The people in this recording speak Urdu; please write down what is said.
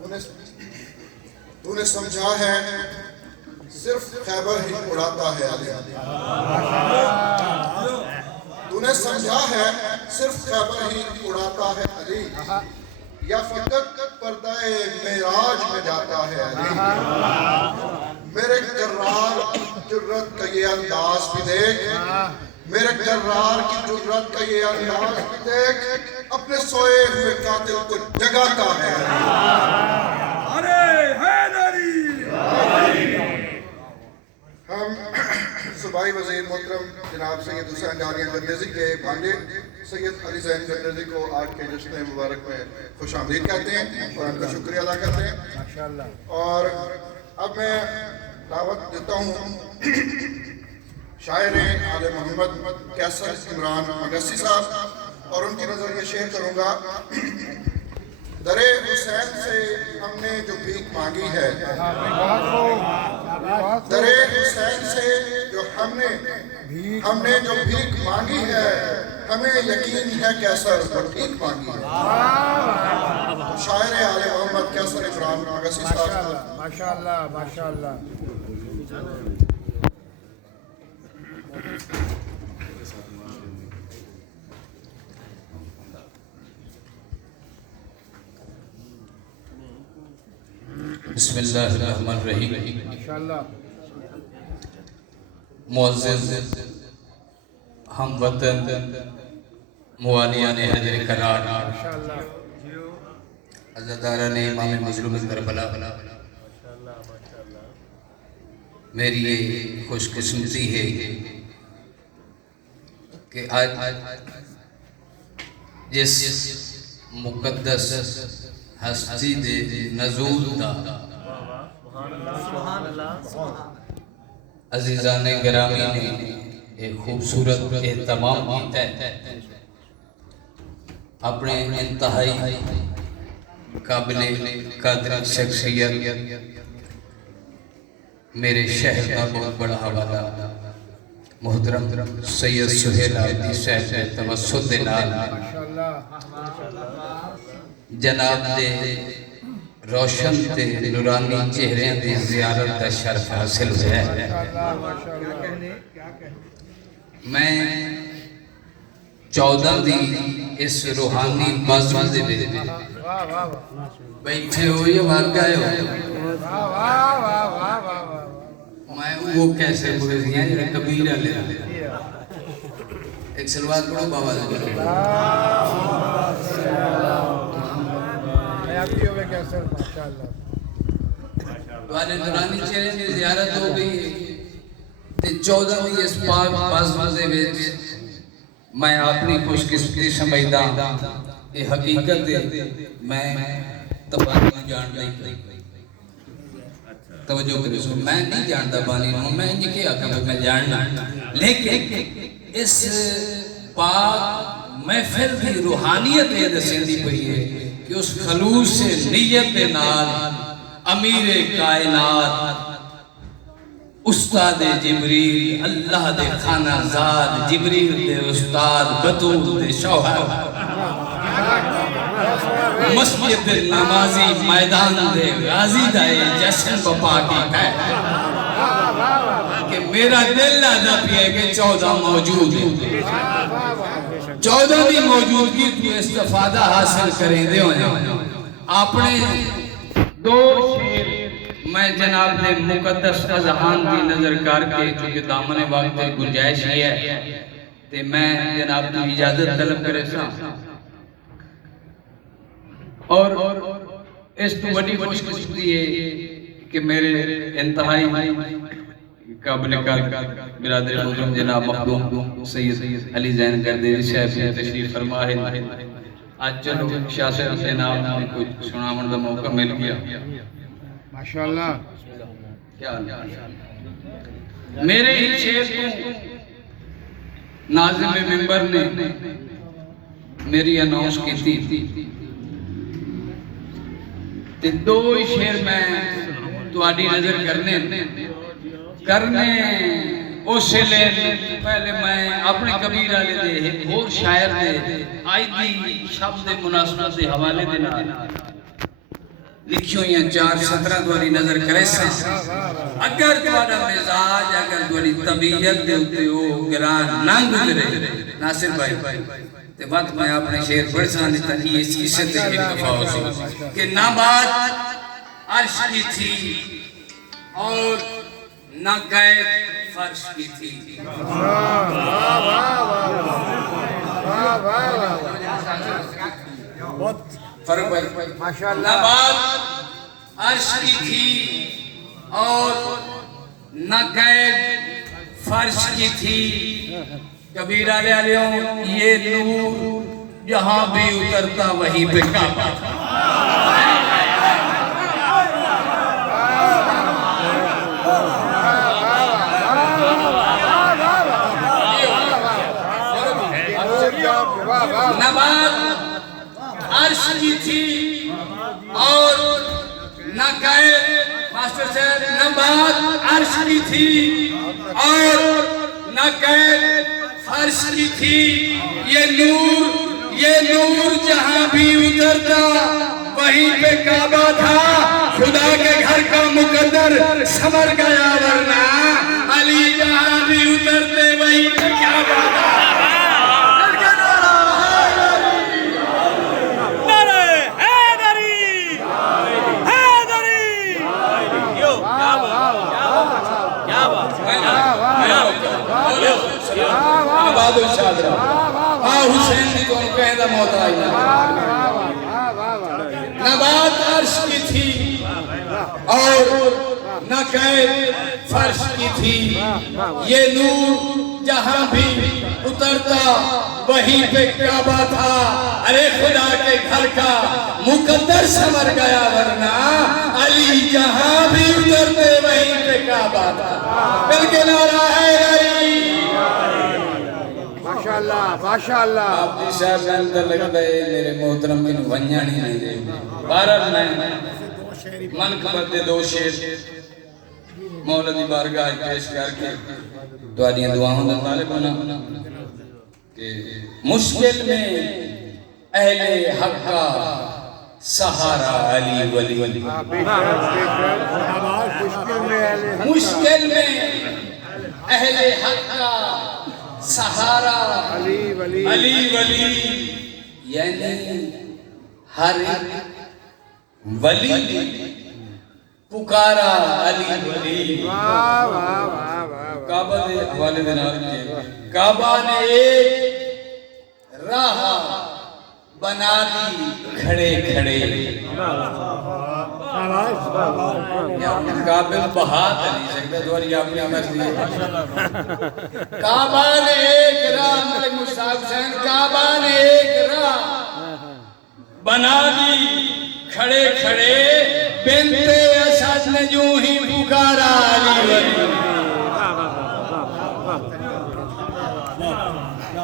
تو نے سمجھا ہے صرف خیبر ہی اڑاتا ہے علی، تو نے سمجھا ہے صرف خیبر ہی اڑاتا ہے علی، یا فقط پردہ معراج میں جاتا ہے علی۔ میرے کرار کی جرت کا یہ انداز بھی دیکھ، میرے کرار کی جرت کا یہ انداز بھی دیکھ، اپنے سوئے ہوئے قاتل کو جگاتا ہے علی۔ ہم صوبائی وزیر محترم جناب سید حسین ڈاریہ گندیزی کے بھانجے سید علی زین گندیزی کو آج کے جشن مبارک میں خوش آمدید کہتے ہیں اور ان کا شکریہ ادا کرتے ہیں۔ اور اب میں دعوت دیتا ہوں شاعر آل محمد کیسر عمران مگسی صاحب، اور ان کی نظر یہ شعر کروں گا۔ درِ حسین سے ہم نے جو بھیک مانگی ہے، درِ حسین سے جو ہم نے جو بھیک مانگی ہے، ہمیں یقین ہے کیسر وہ ٹھیک مانگی ہے۔ شاعر آل محمد کیسر عمران مگسی صاحب۔ ماشاءاللہ ماشاءاللہ۔ بسم اللہ الرحمن الرحیم۔ ماشاءاللہ۔ معزز ہم وطن موالیان حجر کرار، عزاداران امام مظلوم کربلا، میری یہ خوش قسمتی ہے کہ آج جس مقدس ہستی دے نزول دا عزیزان گرامی نے ایک خوبصورت اہتمام کیتا ہے، اپنے انتہائی قابل قدر شخصیت میرے شہر کا بہت بڑا حوالہ محترم سید سہیل عابدی صاحب کے توسط نال جناب دے روشن تے نورانی چہرے دی زیارت دا شرف حاصل ہوا ہے۔ میں 14 دی اس روحانی بازم دے بیٹھے ہو یا بھاگ گئے ہو، میں وہ کیسے بغزیاں جنہیں کبیرہ لے ایک سلوات پڑھو بابا دے والے نورانی چہرے کی زیارت ہو گئی تے 14 دی اس پاک بازم دے وچ میں اپنی خوش قسمتی سمجھدا یہ حقیقت ہے میں تبانی جان نہیں توجہ کرے سو میں نہیں جانتا بانی ہوں، میں یہ کیا کہ میں جاننا، لیکن اس پاک محفل کی روحانیت یہ دسیندی پئی ہے کہ اس خلوص سے نیت دے نال امیر کائنات استاد جبریل اللہ دے خانہ زاد جبریل دے استاد بطول دے شوہر مسجد نمازی میدان دے غازی دائے جشن بپا کی کہے کہ میرا دل لازہ پیا کہ 14 موجود ہے، 14 بھی موجودگی تو استفادہ حاصل کریں دے ہوئے اپنے دو شیر میں جناب نے مقدس اذہان کی نظر کر کے چونکہ دامن وقت گنجائش ہی ہے تے میں جناب تو اجازت طلب کرے سا اور اس تو بڑی خوش قسمتی ہے کہ میرے انتہائی قابل برادر محترم جناب مخدوم سید علی زین گندیزی صاحب سے تشریف فرما ہے۔ آج چلو شاہ صاحب سے نام میں کچھ سنامن دا موقع مل گیا ماشاءاللہ۔ کیا میرے ہی شعر کو ناظم ممبر نے میری اناؤنس کی تھی تے دو شعر میں تواڈی نظر کرنے اسے لے پہلے میں اپنے کبیر آلے دے ایک اور شاعر دے آئی دی شب دے مناسبت دے حوالے دے لکھیوں یا 4:17 دواری نظر کرے سا اگر تواڈا مزاج اگر تواڈی طبیعت دے اوتے او گران نہ گزرے ناصر بھائی تے وقت میں اپنے شعر پڑھ سان دیتا کہ اس قصے تے ایک دفعہ ہو سی کہ نہ بات عرش کی تھی اور نہ قید فرش کی تھی فرق بھائی نہ بات عرش کی تھی اور نہ قید فرش کی تھی کبیر علیہم یہ نور جہاں بھی اترتا وہیں پہ کعبہ نہ بات عرش کی تھی اور نہ قید ماسٹر صاحب نہ بات عرش کی تھی اور نہ قید فرش کی تھی یہ نور جہاں بھی اترتا وہیں پہ کعبہ تھا خدا کے گھر کا مقدر سمر گیا ورنہ علی جہاں بھی اترتے وہیں پہ کعبہ تھا حسین نے تو کہنا موت آئی نہ بات عرش کی تھی اور نہ قید فرش کی تھی یہ نور جہاں بھی اترتا وہیں پہ کعبہ تھا ارے خدا کے گھر کا مقدر سمر گیا ورنہ علی جہاں بھی اترتے وہیں پہ کعبہ تھا بلکہ نعرہ ہے علی ماشاءاللہ ماشاءاللہ آپ دی صاحب میں اندر لگتا ہے میرے محترم کی نوانیاں نہیں دے بہرحال میں منقبت دے 2 شعر مولا دی بارگاہ پیش کر کے دعائیں دعاؤں دا طالب ہونا کہ مشکل میں اہل حق کا سہارا علی ولی مشکل میں اہل حق کا سہارا علی ولی یعنی ہر ولی پکارا علی ولی کعبہ دے حوالے دے نام کے کعبہ نے ایک راہ بنا دی کھڑے کھڑے قابل بہا نہیں سکتا دواری آپ نے عمر دیئے کعبہ نے ایک راہ ملک مشتاق حسین کعبہ نے ایک راہ بنا دی کھڑے کھڑے بنت اسد نے جو ہی پکارا